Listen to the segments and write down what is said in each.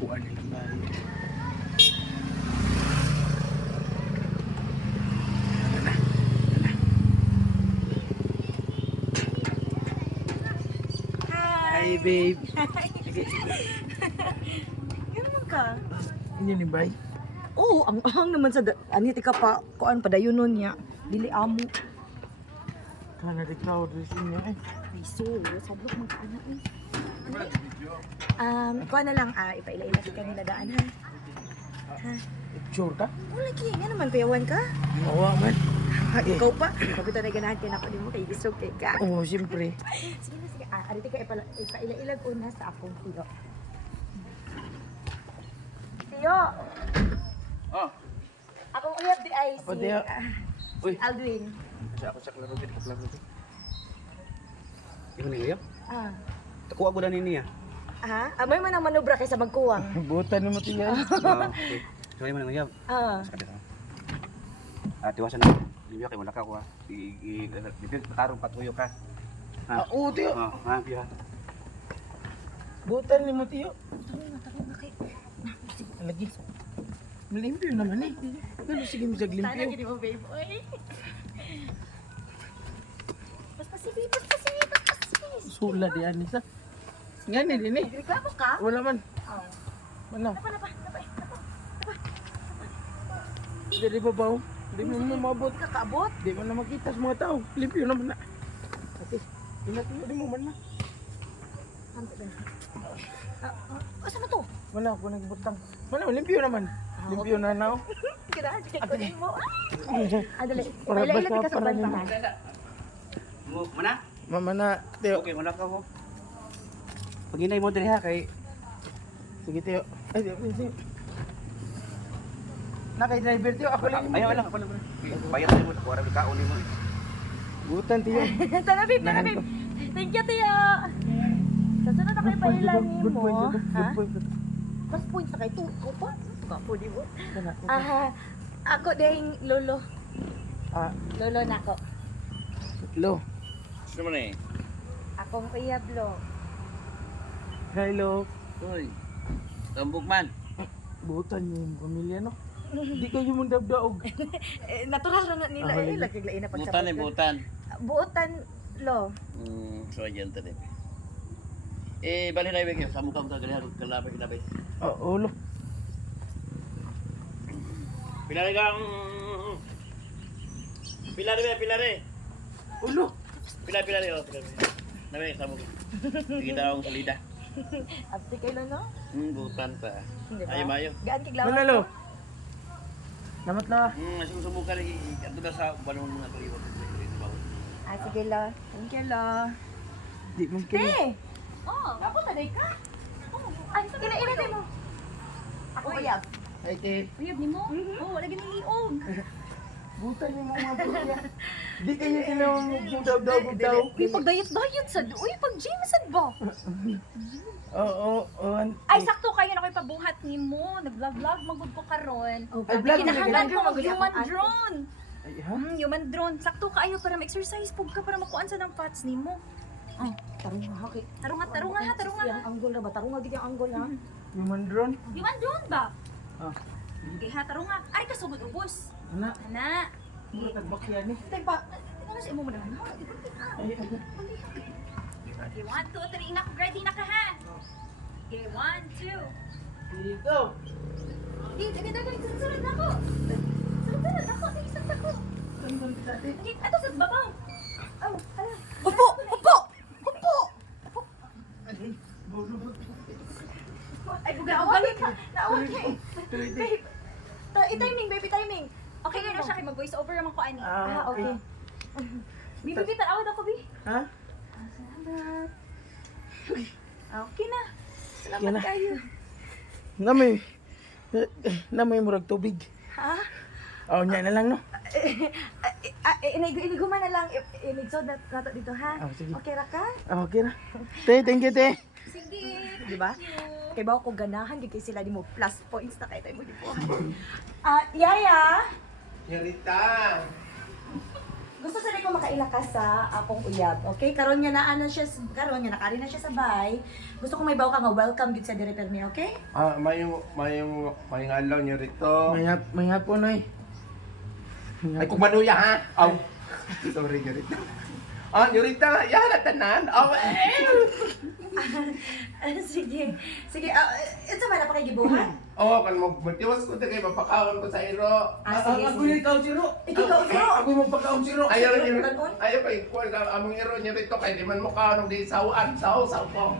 kuan nila bahay. Hi babe. Sige. Ganun ka? Ini ni bay. Oo, ang ahang naman sa ani tika pa kuan padayonon niya. Dili amo. Kana ikaw dress niya eh. Ay so, sablok man ka na eh. Kuan na lang ipaila-ila sa kanila daan ha. Ha. Sure ka? Wala kaya nga naman payawan ka. Mawa man. Ikaw pa. Kapita na ganahan kaya ako din mo kay isog kay ka. Oo, siyempre. Sige na sige. Ariti ka ipaila-ilag una sa akong tiyo. Tiyo! Oh. Akong uyab di ay Apa si dia? Uy. Aldwin. Sa ako sa klaro gid klaro gid. Imo ni uyab? Ah. Tako ako dan ini ya. Ha? Amoy man ang manubra kaysa magkuwang. Butan mo tiya. Okay. Sorry man uyab. Ah. Sakit ako. Tiwasan na. Libiya kay wala ka ko. Bibig tarong patuyo ka. Ha. Oo, tiyo. Ha, biya. Butan ni mo tiyo. Taro na kay. Lagi. Malimpyo naman eh. Pero sige mo Sana limpyo. gini mo babe. Oy. Paspasibi. Sula di Anisa. Ngani din eh. Reklamo ka? Wala man. Oh. Mana? Napa. Dili ba ba? Di mo mabot. Kakaabot. Di mo na makita sa mga tao. Limpyo naman na. Ate, tinatuyo di mo man na. Asa na to? Mana ako nagbutang. Mana limpyo naman. Limpyo na now. Kailangan check ko din mo. Dali. Para Paila-ila basta ka sa para bantahan. Mana? Mama na, Teo. Okay, mana ka mo? Paginay mo diri ha kay Sige Teo. Ay, Teo. Nakay driver Teo. Ako lang. ayaw lang ako lang. Bayad mo sa kuwara ka uli mo. Butan Teo. Tara babe. Thank you Tiyo. Sa sunod ako ipailangin Good mo. point. Ha? Good point. Plus points na kayo. Ikaw pa? Kapo di mo. Kana. Ako ding lolo. Lolo na ako. Lo. Sino man eh? Akong kuyablo. Hello. Hoy. Tambok man. Butan yung pamilya no. Di kayo mong dabdaog. Natural na nila Hali. lagiglain na Butan eh, butan. Buutan lo. So ayan tadi. Bali na ibig sa mukha mo tagal kalabay. Oo, lo. Pilari kang Pilari. Ulo. Pilari oh. Nabe sa mukha. Sige daw ang salida. Abti kayo no? Butan pa. Di ba? Ayo. Gaan kiglawan. Wala lo. Namat la. Masih sumuka lagi. Ato ka sa balon mga tuyo. Sige lo. Thank you lo. Di man kini. Oh, ako taday ka. Ay, sige na ilagay mo. Ako uyab. Ay te. Uyab ni mo? Oh, lagi ni liog. Butan yung mga pamilya. Di kayo silang dabdaog daw. Uy, pag diet sa uy, pag gym sad ba? Oo. Ay, sakto kayo na ko'y pabuhat ni mo. Nag-vlog magod ko karon. Ay, vlog na Kinahanglan ganun. ko mag human drone. Ay ha. Human drone. Sakto kayo para ma-exercise pug ka para makuan sa ng fats ni mo. Tarong ha kay. Tarunga ha. Ang anggol ra ba? Tarong gid ang anggol ha. Human drone. Human drone ba? Ah. Okay ha, tarunga. Ay, kasugod ubos. Ana. Ana. Mura tagbakyan ni. Tay pa. Ano sa imo mo naman? Ay. Okay, 1, 2, 3. Inak, ready na ka ha? Okay, 1, 2. Dito. Dagay. Sunod ako. Sunod ako. Isang ako. Tandang kita di. Okay, ato sa babaw. Oh, hala. Upo. Ay, buga-buga ka. Naawag ka. Tuloy di. I-timing, baby timing. Okay na siya kay mag-voice over naman ko ani. Okay. Bibi, tarawad ako, Bi. Ha? Salamat. Okay na. Yan Salamat na. kayo. Namoy murag tubig. Ha? Oh, nya na lang no. Iniguman na lang. Inigsod na nato dito ha. Sige. Okay ra ka? Okay na. Te, thank you te. Sige. Di ba? Kay ba ko ganahan gid kay sila di mo plus points na kay tayo mo di po. Yaya. Yarita! gusto sa ko makailakas sa akong uyab. Okay? Karon niya na siya, karon niya nakari na siya sa bay. Gusto ko may baw ka nga welcome gid sa dire permi, okay? Mayong adlaw niyo rito. May hapon ay. Ay, kung manuya ha? Aw. Sorry, Yorita. Ah, Yorita, yan na tanan. Aw, Sige. Sige, ito man na pakigibuhan. Oh, kan mo magtiwas ko kay mapakaon ko sa iro. Sige, Ako sige. ikaw siro. Ikaw ka usro. Ako mo pagkaon siro. Ayaw niyo. Kanon? Ayaw kay kuan ka among iro niyo rito kay di man mo kaon di sawaan, saw ko.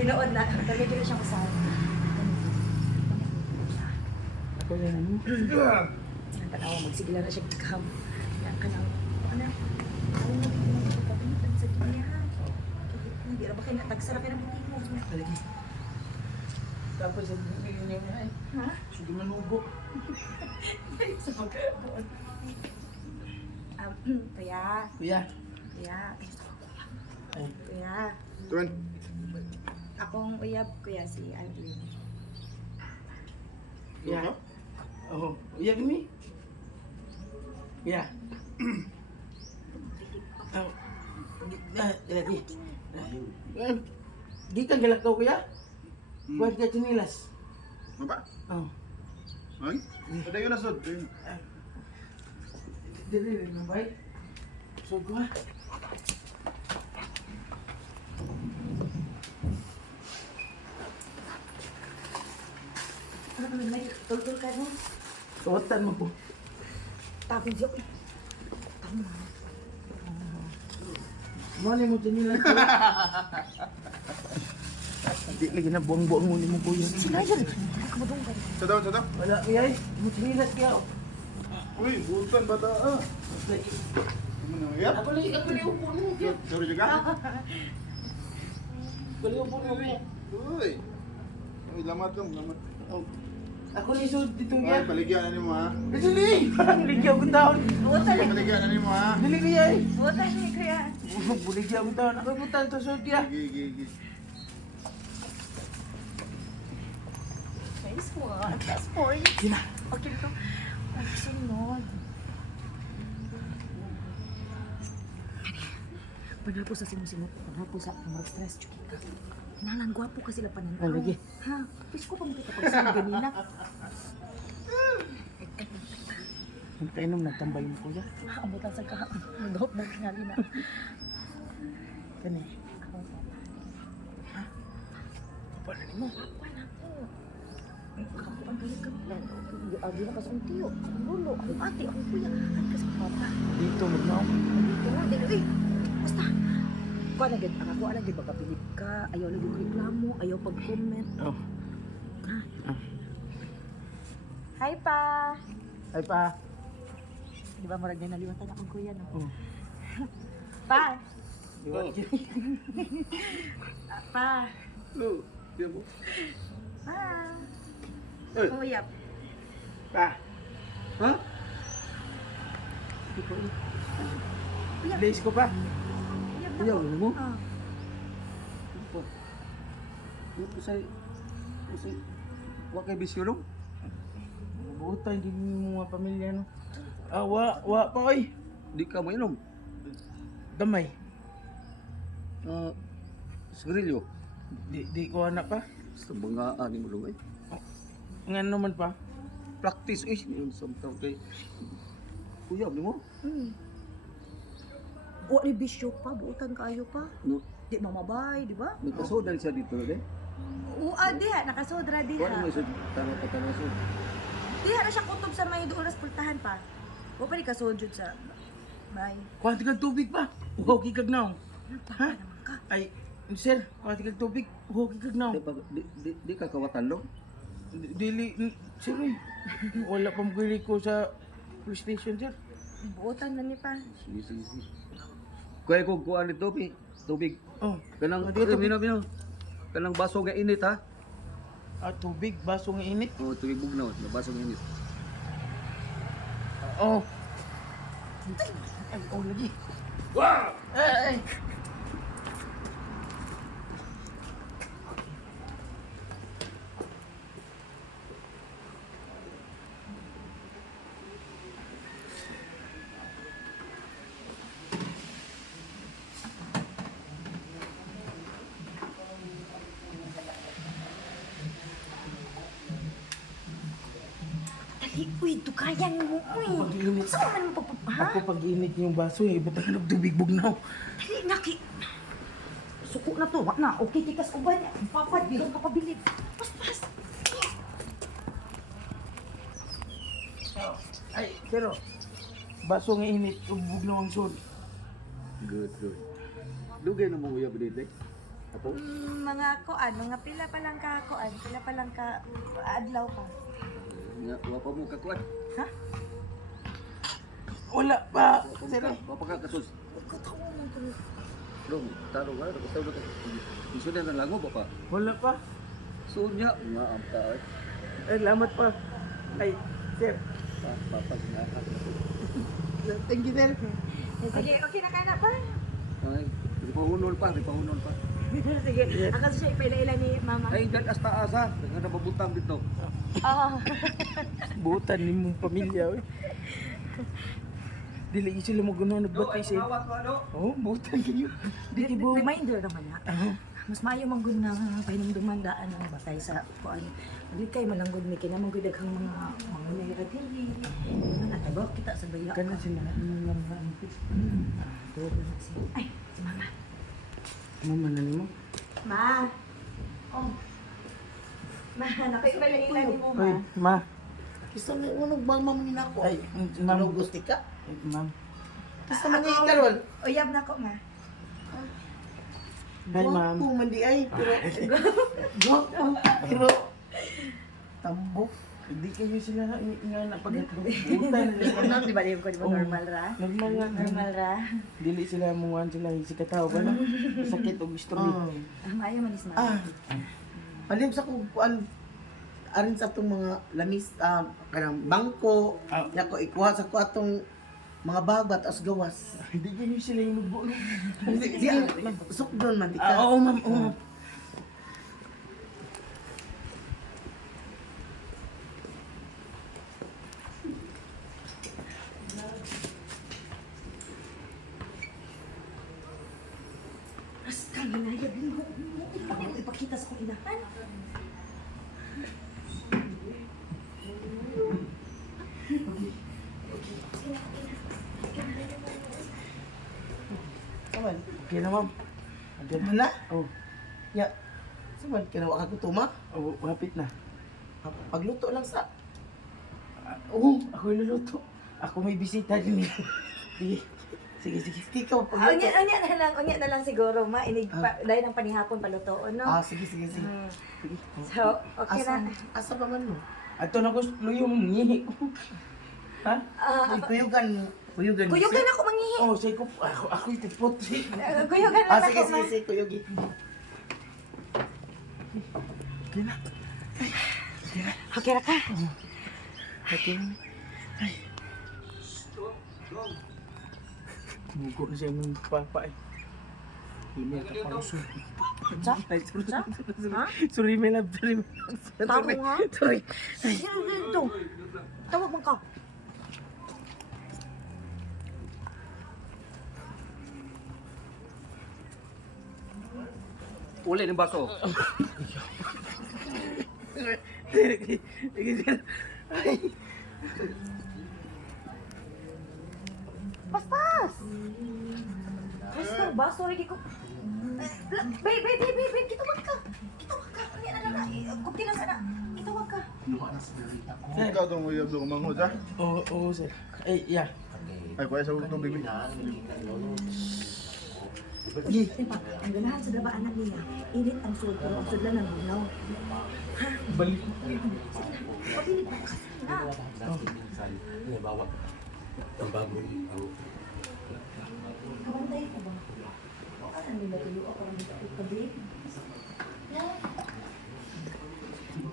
Tinuod na. Talaga kini siya kasal. Ako yan. Tanawa magsigla na siya kam. Yan ka na. Ano? Ano na pagkakitan sa kanya. Hindi ra ba kay natagsara pa ng buti mo. Tapos yung bibili niya ay. Ha? Sige manubo. Sa pagkabuan. Kuya. Kuya. Kuya. Ay. Kuya. Tuan. Akong uyab, kuya, si Arlene. Kuya. Oh, kuya gini. Kuya. Oh. Lagi. Di ka galak daw kuya? Buat ka chinilas. Apa? Oh. Ay? Ada yun na sud. Dili rin bay. So ko ha. Ano may tultul ka no? Suotan mo po. Tapos siya. Tama. Mali mo chinilas. Di lagi na buang-buang mo ni mo kuya. Sila dyan. Kamadong ka. Sadam, sadam. Wala kuya ay. Mo chinilas kaya. Uy, buntan bata ah. Lagi. Ano na yan? Ako lagi upo mo kuya. Sorry juga. Ako lagi upo mo kuya. Uy. Uy, lamat dong, lamat. Oh. Ako ni sud dito Ay, kuya. baligyan na mo ha. Dili. Parang ligyaw ko taon. Buta lang. Baligyan na mo ha. Dili kuya ay. Buta ni kuya. Buligyaw ko taon. Ako butan to sud kuya. Gigi. Nice one. That's for you. Sina. Okay to. Ay, sunod. Panapo sa simot-simot. Panapo sa stress. Chukika. Nalan, gwapo ka sila pananaw. Ay, lagi. Ha? Pisko pa mo kita pag sila ganina. Ang kainom nagtambay mo kuya. Abutan sa ka. Nagahop na kinali na. Kani. Ako pa. Kapala ni mo. Apa na po? Ako ang galit ka. Agi na kasong tiyo. Ang lolo. Ang ate. Ang kuya. Ang kasong papa. Dito magnaw. Dito na. Dito. Eh. Basta. Kuha na gid. Ako na gid. Magkapilip ka. Ayaw na gid reklamo. Ayaw pag-comment. Oh. Ha? Hi pa. Ay pa. Di ba marag na naliwatan akong kuya no? Oh. Pa. Diwat ki. Pa. Lu, dia bu. Pa. Eh. Kuya. Pa. Ha? Please ko pa. Ayaw na mo. Ah. Usay. Wa kay bisyo long. Buta hindi mo mga pamilya no. Ah, wa pa oy. Di ka mo inom. Damay. Sigarilyo. Di ko anak pa. Sa mga ani mo long ay. Ngano man pa. Practice yun samtang kay. Uyab ni mo. Wa ni bisyo pa, buutan kaayo pa. No, Di mamabay, di ba? nagkasodan siya dito de. Ua diha, nakasodra Wa diha. mo sa tanong so. Diha na siya kutob sa may doon nas pultahan pa. Wa pa ni kasodjud sa bay. Kuha kag tubig pa. Uhaw kag naw. Ha? Naman ka. Ay, sir, kuha kag tubig. Uhaw kag naw. Di ka kawatan long. Dili, sir eh. Wala pang gili ko sa police station, sir. Buutan na ni pa. Sige. Kuya ko kuan ni tubig. Tubig. Oh, Kanang Ah, dito, bino. Kanang baso nga init ha. tubig, baso nga init. Oh, tubig bugnaw, na baso nga init. Oh. Ay, oh lagi. Wow! Ay! Uy, tukayan mo, uy. Pag-init. Saan man mo ha? Ako pag-init yung baso eh. Iba pa ng tubig bugnaw. Dali, naki. Suko na to, wak na. Okay, tikas uban niya. Papad, di ka papabilib. Pas. Ay, pero baso nga init, bugnaw ang sod. Good. Dugay na mo uyab dito. Apo? Mga kuan, mga pila pa lang ka kuan, pila pa lang ka adlaw pa. Nga, wa pa mo kakuan. Ha? Wala pa. Sir. Wa pa ka kasus. Katawa mo ko. Dong, taro ka, basta ulo ka. Iso na lang mo pa. Wala pa. Sunya nga ang taas. Ay, lamat pa. Ay, sir. Papag na ka. Thank you, sir. Sige, okay na kaya na pa. Ay, ripahunol pa. Sige, ako siya ipaila ni mama. Ay, gan hasta asa. Nga na mabutang dito. Oo. Butan ni mong pamilya. Oy. Dili sila mo gano'n nagbatay siya. Oh, butan kayo. Di ibo. Reminder naman na. Mas maayo man gud na pahinumduman daan ang batay sa kuan. Dili kay malanggod mi kinamang gud daghang mga mayra dili. Natagaw kita sa baya. Kana sila ng mga ampis. Ay, si mama. Mama na mo. Ma. Oh. Ma, nakikibalailan ni mo, Ay, ma. ma. Gusto mo unong bang mamangin ako? Ay, ma'am. gusti ka? Ay, ma'am. Gusto mo ni Carol? Uyab na ko, ma. Hi, ma'am. Gwapo man di ay, pero... Gwapo, pero... Tambok. Hindi kayo sila nga napagatro. Butan Ano, di ba ko, di ba Oh. normal ra? Normal nga. Normal ra. Dili sila mungan sila sikataw ba na? Sakit o gusto Ah. Maayo man is ma. Ah. Palim sa kung kuan arin sa itong mga lamis, kanang bangko, Ah. na ko ikuha sa ko atong mga babat as gawas. Hindi kayo sila yung nagbuo. Sige, sukdon man di ka. Oo, ma'am. Oo, ma'am. Mas kang hinayag mo. Ipakita sa kong inahan. Saman, Okay na, ma'am. Agad. hala? Oh, Ya. Saman, kinawa ka kutuma? oh, hapit na. Pagluto lang sa... Oo, ako yung luluto. Ako may bisita din eh. Sige. Ikaw, pagluto. Unya na lang siguro, ma. Inig pa, dahil ng panihapon palutoon, no? Sige. So, okay Asa, na. asa ba man mo? Ato na ko luyo mong ngihi. Ha? Ay, kuyugan mo. Kuyugan mo. Kuyugan ako mangihi. Oh, say ko, ako yung tipot. Kuyugan na Sige, ako, ma. kuyugi. Okay na. Okay na ka. Okay na. Ay. Mugo na siya ng papa eh. Hindi ka pauso. Sa? Ay, sorry. Sa? Ha? Sorry, my love. Sorry. Tamo nga. Sorry. Sino dito? Tawag mo ka. Uli ng baso. Bastas! Basta ba? Sorry, ko. Babe, kitawag ka. Ano yan na lang. Kunti lang sana. Kitawag ka. Ikaw itong uyab doon manghod ha? Oo, sir. Ay, yeah. Ay, kuya sa huwag tubig. Ang ganahan sa daba anak niya. Init ang sud, pero ang sud lang ng bunaw. Balik. Papilit mo kasi na. Kabantay ko ba? Ano nila tulo ako ang pagkabig?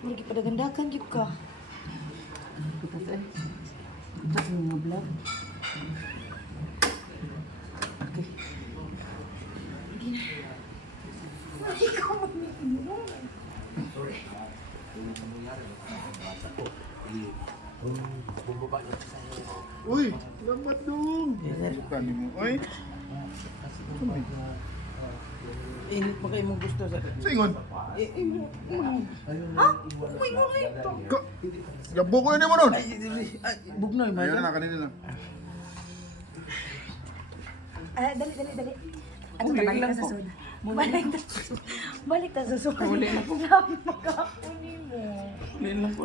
Lagi pada gandakan juga. Kita sa mga vlog. Ikaw mag-iinom. Uy, lambat dong. Yes, sir. Bukan mo. Uy. Init pa kayo mong gusto sa... Singon. Ha? Uy, nguloy. Gabo ko yun mo nun. Bugnoy, Ayun man. na, kanina lang. Dali. Ano Uli na, balik lang ka sa po. soda. Balik ka sa soda. Uli lang po. Sabi makakunin mo. Ngayon lang po.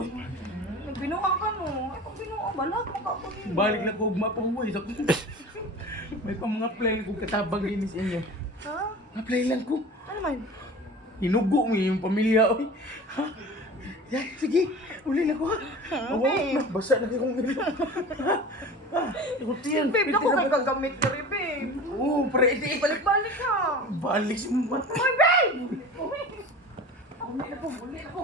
Binuang ka mo. Ay, kung binuang, balak makakunin mo. Balik na ko mapahuway. May pa mga play ko katabang inis inyo. Ha? Mga play lang ko. Ano man? Inugo mo yung pamilya, oy. Ha? Yan, sige. Uli na ko, ha? Awa, basa na kayong ilo. Ha? Ikutiyan. Babe, naku kang gagamit na rin, babe. Oo, pre, iti. Balik ka. Balik sa mga mata. Uy, babe! Uli na ko, uli na ko.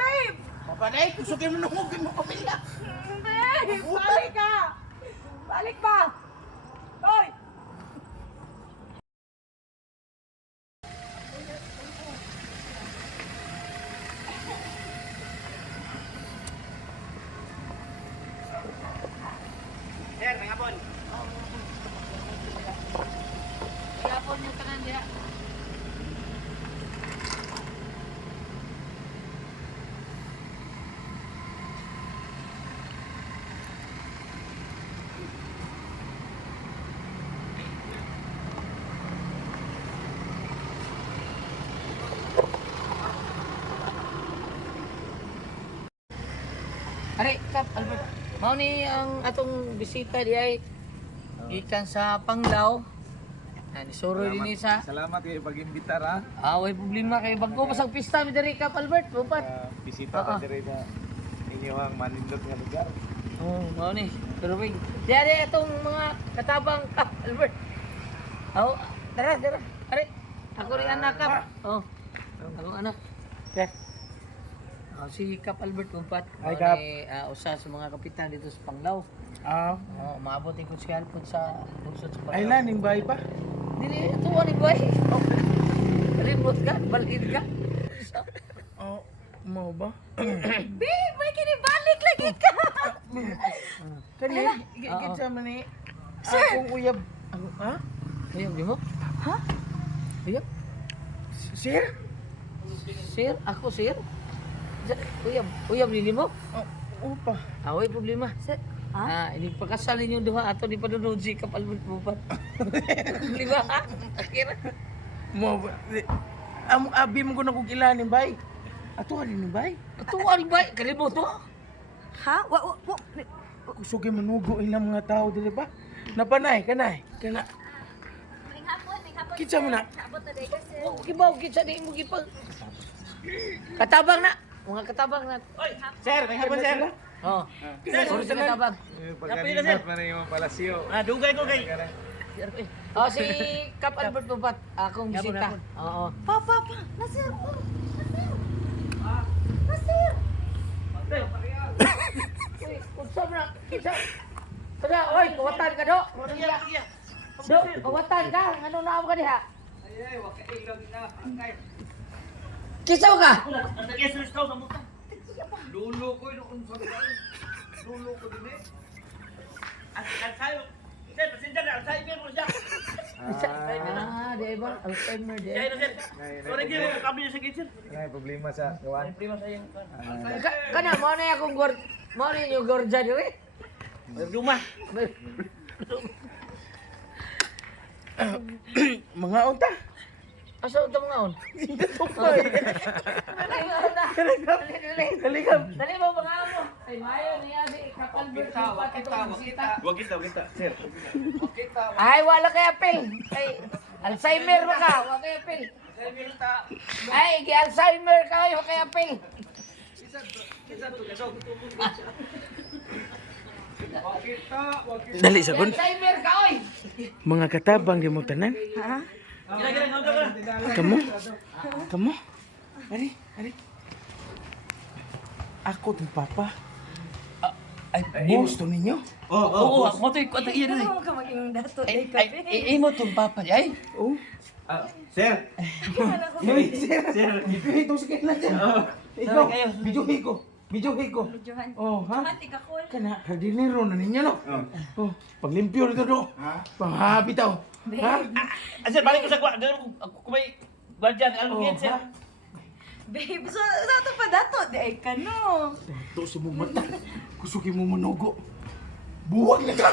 Babe! Papanay, kusukin mo na huwag mo pamilya. Babe! Balik ka! Balik ba? Hoy! Sir, nangapon. Yapon yung kanan dia. Ari, Kap, Albert. Mao ni ang atong bisita di ay gikan sa Panglao. Ani suroy din sa Salamat kayo pag-imbitar ha. away problema kay bagko pasang pista mi diri Kap Albert, bupat. Bisita Oo. ka diri na inyo ang manindot nga lugar. Oh, mao ni. Pero wig. Diari atong mga katabang Kap Albert. Oh, tara. Ari. Ako rin anak Kap. Oh. Akong anak. Yes. Si Kap Albert Kumpat. Ay, Kap. Usa sa mga kapitan dito sa Panglao. Ah, Oh, maabot yung konsyal po sa lungsod sa Panglao. ay laning bahay pa. Dili, tuwa ni Boy. Limot ka, balid ka. Oh, mau ba? Babe, may kinibalik lagi ka! Kani, gigit sa mani. Akong uyab. Ha? Ayun, di mo? Ha? Ayun. Sir? Sir, ako sir. Uyab nili mo? Oh, upa. Away problema. Sir, ha? Ini pakasal ninyo duha ato di pa dunod si Kap Albert Kumpat. Problema. Akira. Mau ba? Among abi mo ko na kong ilanin bay. Ato halin ni bay. Tuwa ni Bay, kalimot to. Ha? Kusugi manugo ilang mga tao dili ba? Napanay, kanay. Kana. May hapon. Kitsa mo na. Abot na day kasi. Wa ko kibaw kitsa ni mo gipag. Katabang na. Mga katabang na. Sir, may hapon sir. Oh. Sorry sa katabang. Pag-animat man yung palasyo. Dugay ko kay. Oh, si Kap Albert Kumpat, akong bisita. Oo. Pa! Nasir! Nasir! Uy, unsa na? Kitsa. Kada, oy, kawatan ka do. Do, kawatan ka. Ano na ako ka diha? Kitsa ka? Lulo ko ino kung sa lulo ko din eh. At sayo. Sir, pasensya na, Alzheimer mo siya. Ah, di ba? Alzheimer di. Sorry gyud kami sa kitchen. May problema sa gawan. Kana mo na akong mo na yung gorja diri. Luma. Mga unta. Asa utang naon? Kaligam. Dali mo mga mo. Ay mayo niya si Kap Albert Kumpat atong bisita. Wag kita, sir. Ay, wala kay apel. Ay, Alzheimer ba ka? Wala kay apel. Ay, Alzheimer ka, wala kay apel. Dali sa kun. Alzheimer ka, oy. Mga katabang di mo tanan. Ha? Kamu? Ari. Ako tong papa. Ay, boss to ninyo. Oo, mo to iya dali. Ano ka maging dato? Ay, imo tong papa di ay. Oh. Sir. Sir. Ito sa kailan dyan. Ikaw, video ko. Medyo hiko. Medyohan. Oh, ha? Medyohan, tigakol. Kana, hardinero na ninyo, no? Oh, paglimpyo rito, no? Ha? Panghapitaw. Ha? Asir, balik ko sa kwa. Ako kumay guardian. Ano Oh, yan siya? ha? Babe, so ito pa dato. Di ay ka no. Ito si mo mata. Kusuki mo manogo. Buwag na ka!